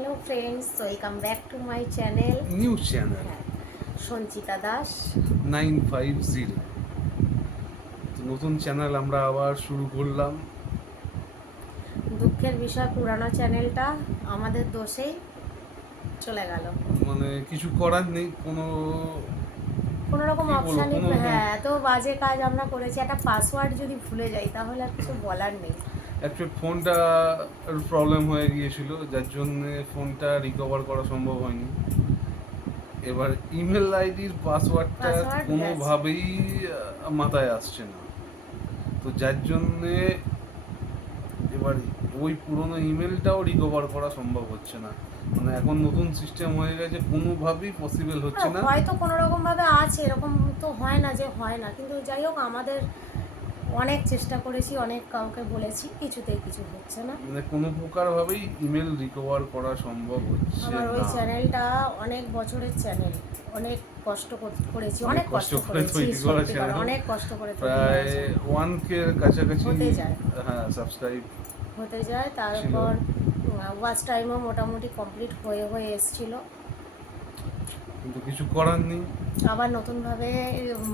Hello friends, welcome back to my channel news channel Sanchita Das. 950। তো নতুন channel আমরা আবার শুরু করলাম। দুঃখের বিষয়, পুরানো চ্যানেলটা আমাদের দোষেই চলে গেল। মানে কিছু করার নেই, কোনো রকম কি বলবো, অপশানই, কোনো রকম হ্যাঁ, এত বাজে কাজ আমরা করেছি। একটা পাসওয়ার্ড যদি ভুলে যাই তাহলে আর কিছু বলার নেই। অ্যাকচুয়ালি ফোনটা প্রবলেম হয়ে গিয়েছিল, যার জন্য ফোনটা রিকভার করা সম্ভব হয়নি। এবার ইমেল আইডির পাসওয়ার্ডটা পাসওয়ার্ড কোনোভাবেই মাথায় আসছে না, তো যার জন্যে এবার ওই পুরোনো ইমেলটাও রিকভার করা সম্ভব হচ্ছে না। মানে এখন নতুন সিস্টেম হয়ে গেছে, কোনোভাবেই পসিবল হচ্ছে না। হয়তো কোনো রকম ভাবে আছে, এরকম তো হয় না যে হয় না, কিন্তু যাই হোক, আমাদের অনেক চেষ্টা করেছি, অনেক কাউকে বলেছি, কিছুতেই কিছু হচ্ছে না। মানে কোনো প্রকারভাবেই ইমেল রিকভার করা সম্ভব হচ্ছে আমার ওই না। চ্যানেলটা অনেক বছরের চ্যানেল, অনেক কষ্ট করেছি, অনেক কষ্ট করে তৈরি করা চ্যানেল, অনেক কষ্ট করে তৈরি প্রায় করেছি। 1K এর কাছাকাছি হতে যায়। হ্যাঁ সাবস্ক্রাইব হতে যায়, ছিল। তারপর ওয়াচ টাইমও মোটামুটি কমপ্লিট হয়ে হয়ে এসছিল। কিন্তু কিছু করার নেই, আবার নতুনভাবে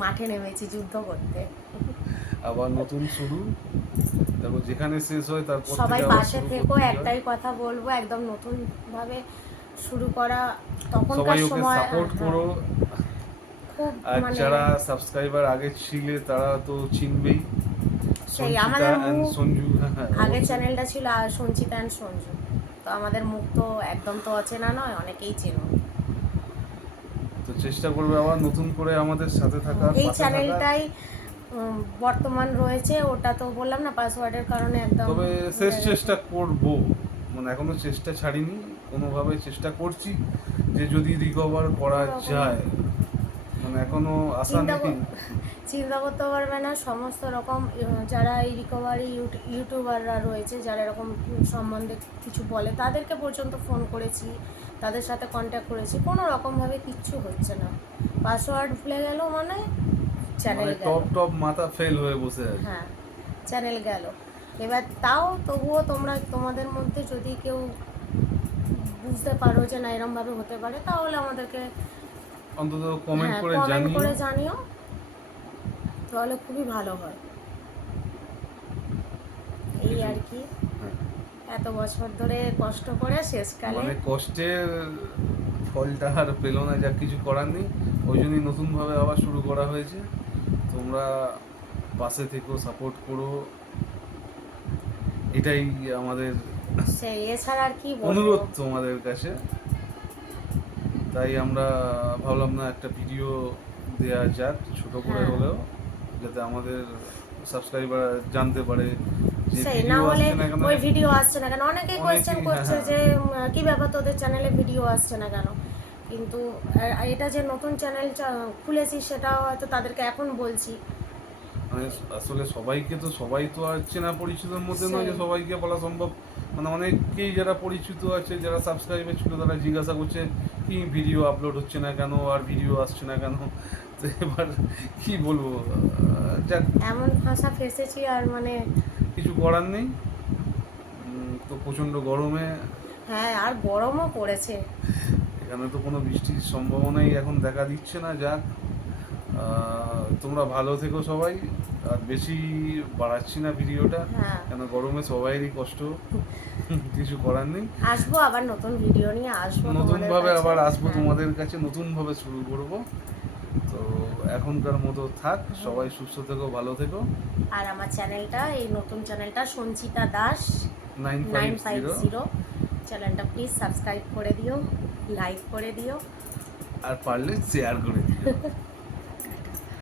মাঠে নেমেছি যুদ্ধ করতে। আবার নতুন শুরু। তারপর যেখানে শেষ হয় তারপর সবাই থেকে আবার পাশে শুরু থেকো, করতে হয়। একটাই কথা বলবো, একদম নতুনভাবে শুরু করা সবাই তখনকার ওকে সময়। সাপোর্ট করো। খুব আর মানে যারা সাবস্ক্রাইবার আগে ছিলে তারা তো চিনবেই, সেই সঞ্চিতা আমাদের অ্যান্ড মুখ। সঞ্জু। হ্যাঁ হ্যাঁ, আগের অবশ্যই। চ্যানেলটা ছিল সঞ্চিতা অ্যান্ড সঞ্জু, তো আমাদের মুখ তো একদম তো অচেনা নয়, অনেকেই চেনো। তো চেষ্টা করবে আবার নতুন করে আমাদের সাথে থাকার, এই পাশে থাকার। চ্যানেলটাই বর্তমান রয়েছে, ওটা তো বললাম না, পাসওয়ার্ডের কারণে একদম তবে শেষ উড়ে গেছে। চেষ্টা করব, মানে এখনো চেষ্টা ছাড়িনি, কোনোভাবে চেষ্টা করছি যে যদি রিকভার করা ওরকম যায়। মানে এখনো আশা চিন্তা নেই। চিন্তা করতে পারবে না, সমস্ত রকম যারা এই রিকভারি ইউটিউবাররা রয়েছে, যারা এরকম সম্বন্ধে কিছু বলে, তাদেরকে পর্যন্ত ফোন করেছি, তাদের সাথে কন্ট্যাক্ট করেছি, কোনো রকমভাবে কিচ্ছু হচ্ছে না। পাসওয়ার্ড ভুলে গেল মানে চ্যানেল মানে গেল। টপ মাথা ফেল হয়ে বসে আছে। হ্যাঁ, চ্যানেল গেল। এবার তাও তবুও তোমাদের মধ্যে যদি কেউ বুঝতে পারো যে না এরমভাবে হতে পারে, তাহলে আমাদেরকে অন্তত কমেন্ট হ্যাঁ করে কমেন্ট জানিও। করে জানিও, তাহলে খুবই ভালো হয়। এই কিছু আর কি, হ্যাঁ, এত বছর ধরে কষ্ট করে শেষকালে মানে কষ্টের ফলটা আর পেলো না, যা কিছু করার নেই। ওই জন্যই নতুনভাবে আবার শুরু করা হয়েছে। তোমরা পাশে থেকো, সাপোর্ট করো, এটাই আমাদের সেই, এছাড়া আর কি বলবো। অনুরোধ তোমাদের কাছে। তাই আমরা ভাবলাম না একটা ভিডিও দেয়া যাক, ছোট করে হ্যাঁ, হলেও, যাতে আমাদের সাবস্ক্রাইবার জানতে পারে যে সেই না ভিডিও হলে আসছে না কেন। ওই ভিডিও আসছে না কেন, অনেকেই কোয়েশ্চেন অনেকেই হ্যাঁ করছে হ্যাঁ, যে কি ব্যাপার তোদের চ্যানেলে ভিডিও আসছে না কেন। কিন্তু এটা যে নতুন চ্যানেল খুলেছি, সেটা হয়তো তাদেরকে এখন বলছি। মানে আসলে সবাইকে তো, সবাই তো আর চেনা পরিচিতর মধ্যে নয় সেই যে সবাইকে বলা সম্ভব। মানে অনেকেই যারা পরিচিত আছে, যারা সাবস্ক্রাইবার ছিল, তারা জিজ্ঞাসা করছে কি ভিডিও আপলোড হচ্ছে না কেন, আর ভিডিও আসছে না কেন। তো এবার কি বলবো, যাক, এমন ভাষা ফেসেছি আর মানে। কিছু করার নেই। তো প্রচণ্ড গরমে হ্যাঁ, আর গরমও পড়েছে। এখানে তো কোনো বৃষ্টির সম্ভাবনাই এখন দেখা দিচ্ছে না। যাক, তোমরা ভালো থেকো সবাই। আর বেশি বাড়াচ্ছি না ভিডিওটা, হ্যাঁ, কেন গরমে সবাইরই কষ্ট। কিছু করার নেই। আসবো আবার নতুন ভিডিও নিয়ে, আসবো তোমাদের নতুনভাবে কাছে। আবার আসবো হ্যাঁ, তোমাদের কাছে, নতুনভাবে শুরু করব। তো এখনকার মতো থাক, সবাই সুস্থ থেকো, ভালো থেকো। আর আমার চ্যানেলটা, এই নতুন চ্যানেলটা সঞ্চিতা দাস 950। 950, চ্যানেলটা প্লিজ সাবস্ক্রাইব করে দিও, লাইক করে দিও। আর পারলে শেয়ার করে দিও।